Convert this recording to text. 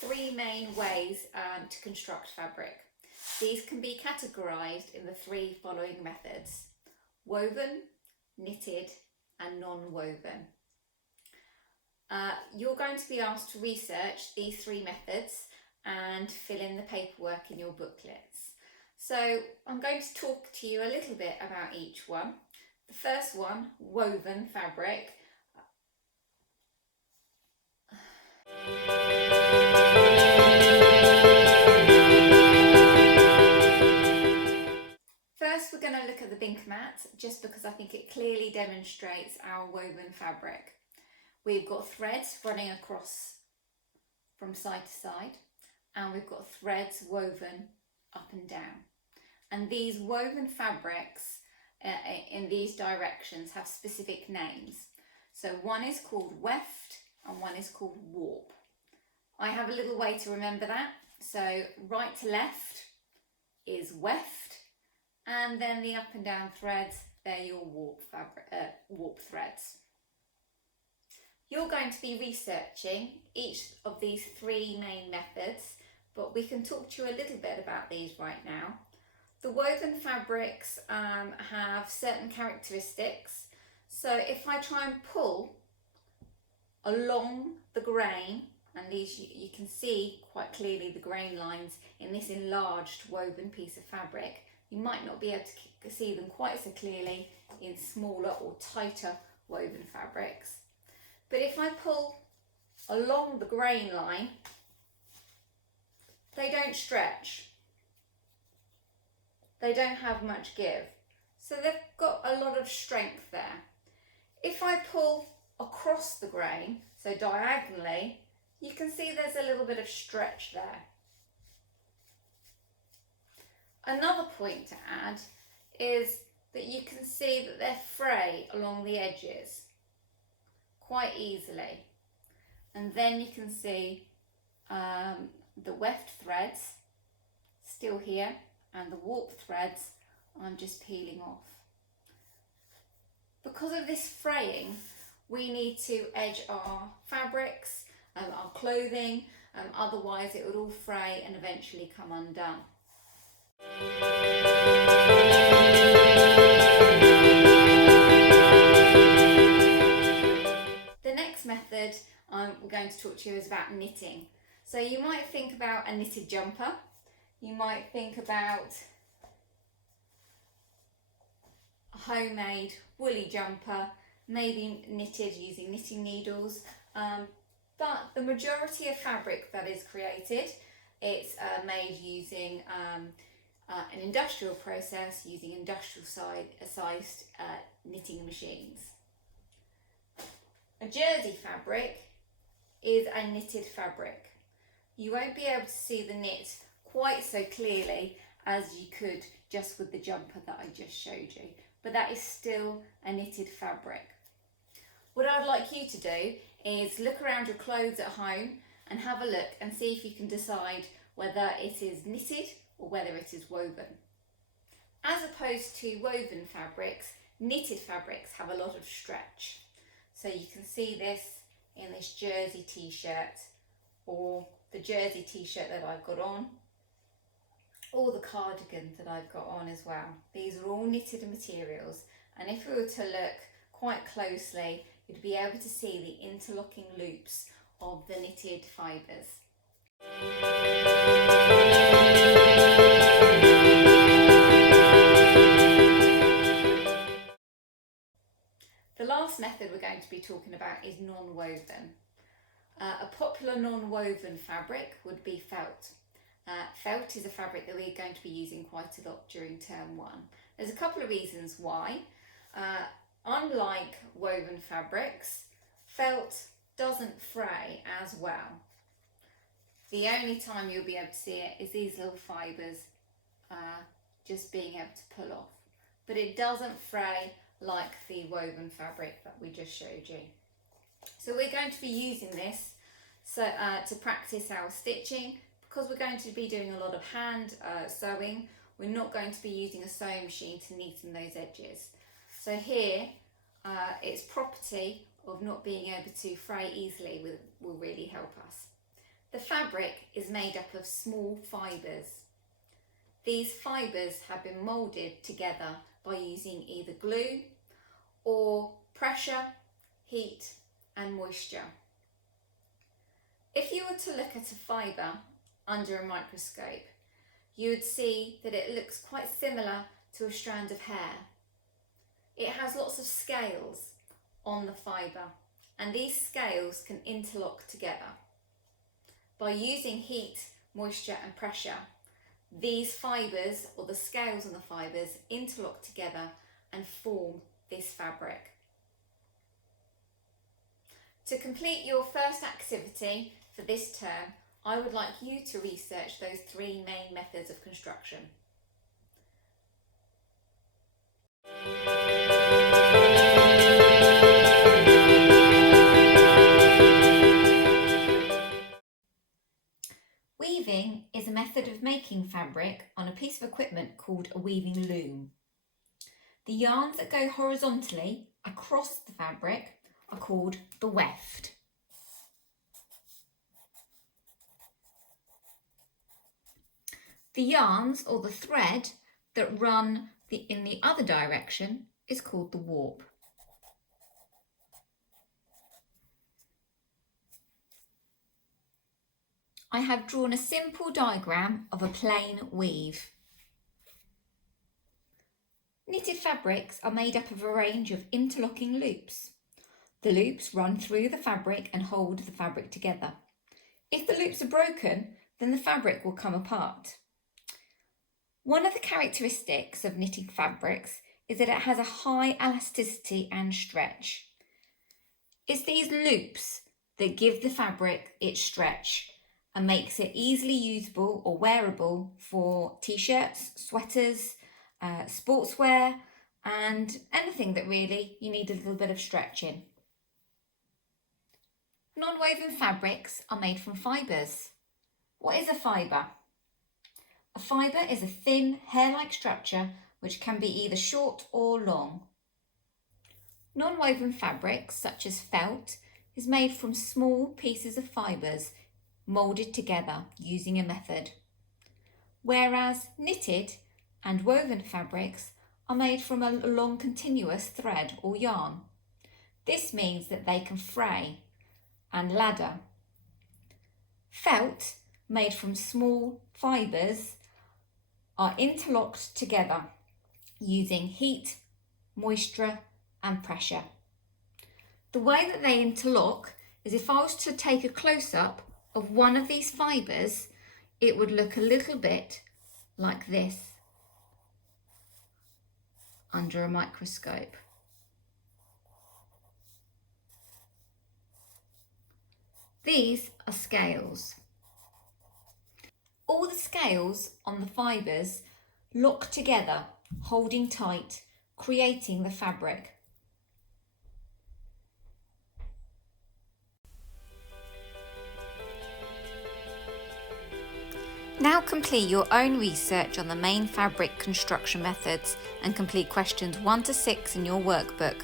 three main ways to construct fabric. These can be categorised in the three following methods: woven, knitted and non-woven. You're going to be asked to research these three methods and fill in the paperwork in your booklets. So I'm going to talk to you a little bit about each one. The first one, woven fabric. First, we're going to look at the bink mat, just because I think it clearly demonstrates our woven fabric. We've got threads running across from side to side, and we've got threads woven up and down. And these woven fabrics in these directions have specific names. So one is called weft and one is called warp. I have a little way to remember that. So right to left is weft, and then the up and down threads, they're your warp threads. You're going to be researching each of these three main methods, but we can talk to you a little bit about these right now. The woven fabrics have certain characteristics. So if I try and pull along the grain, and these you can see quite clearly the grain lines in this enlarged woven piece of fabric, you might not be able to see them quite so clearly in smaller or tighter woven fabrics. But if I pull along the grain line, they don't stretch. They don't have much give. So they've got a lot of strength there. If I pull across the grain, so diagonally, you can see there's a little bit of stretch there. Another point to add is that you can see that they're fray along the edges quite easily. And then you can see the weft threads still here, and the warp threads I'm just peeling off. Because of this fraying, we need to edge our fabrics, our clothing, otherwise it would all fray and eventually come undone. The next method we're going to talk to you is about knitting. So you might think about a knitted jumper, you might think about a homemade woolly jumper, maybe knitted using knitting needles, but the majority of fabric that is created, it's made using an industrial process, using industrial sized knitting machines. A jersey fabric is a knitted fabric. You won't be able to see the knit quite so clearly as you could just with the jumper that I just showed you, but that is still a knitted fabric. What I'd like you to do is look around your clothes at home and have a look and see if you can decide whether it is knitted or whether it is woven. As opposed to woven fabrics, knitted fabrics have a lot of stretch. So you can see this in this jersey t-shirt, or the jersey t-shirt that I've got on, or the cardigan that I've got on as well. These are all knitted materials, and if we were to look quite closely, you'd be able to see the interlocking loops of the knitted fibres. The last method we're going to be talking about is non-woven. A popular non-woven fabric would be felt. Felt is a fabric that we're going to be using quite a lot during term one. There's a couple of reasons why. Unlike woven fabrics, felt doesn't fray as well. The only time you'll be able to see it is these little fibres just being able to pull off. But it doesn't fray like the woven fabric that we just showed you. So we're going to be using this to practice our stitching. Because we're going to be doing a lot of hand sewing, we're not going to be using a sewing machine to neaten those edges. So here, its property of not being able to fray easily will really help us. The fabric is made up of small fibres. These fibres have been moulded together by using either glue or pressure, heat and moisture. If you were to look at a fibre under a microscope, you would see that it looks quite similar to a strand of hair. It has lots of scales on the fibre, and these scales can interlock together. By using heat, moisture and pressure, these fibres, or the scales on the fibres, interlock together and form this fabric. To complete your first activity for this term, I would like you to research those three main methods of construction. Weaving is a method of making fabric on a piece of equipment called a weaving loom. The yarns that go horizontally across the fabric are called the weft. The yarns, or the thread, that run in the other direction is called the warp. I have drawn a simple diagram of a plain weave. Knitted fabrics are made up of a range of interlocking loops. The loops run through the fabric and hold the fabric together. If the loops are broken, then the fabric will come apart. One of the characteristics of knitting fabrics is that it has a high elasticity and stretch. It's these loops that give the fabric its stretch and makes it easily usable or wearable for t-shirts, sweaters, sportswear and anything that really you need a little bit of stretch in. Non-woven fabrics are made from fibres. What is a fibre? A fibre is a thin, hair-like structure which can be either short or long. Non-woven fabrics, such as felt, is made from small pieces of fibres moulded together using a method, whereas knitted and woven fabrics are made from a long continuous thread or yarn. This means that they can fray and ladder. Felt, made from small fibres, are interlocked together using heat, moisture and pressure. The way that they interlock is if I was to take a close-up of one of these fibres, it would look a little bit like this under a microscope. These are scales. All the scales on the fibres lock together, holding tight, creating the fabric. Now complete your own research on the main fabric construction methods and complete questions 1 to 6 in your workbook.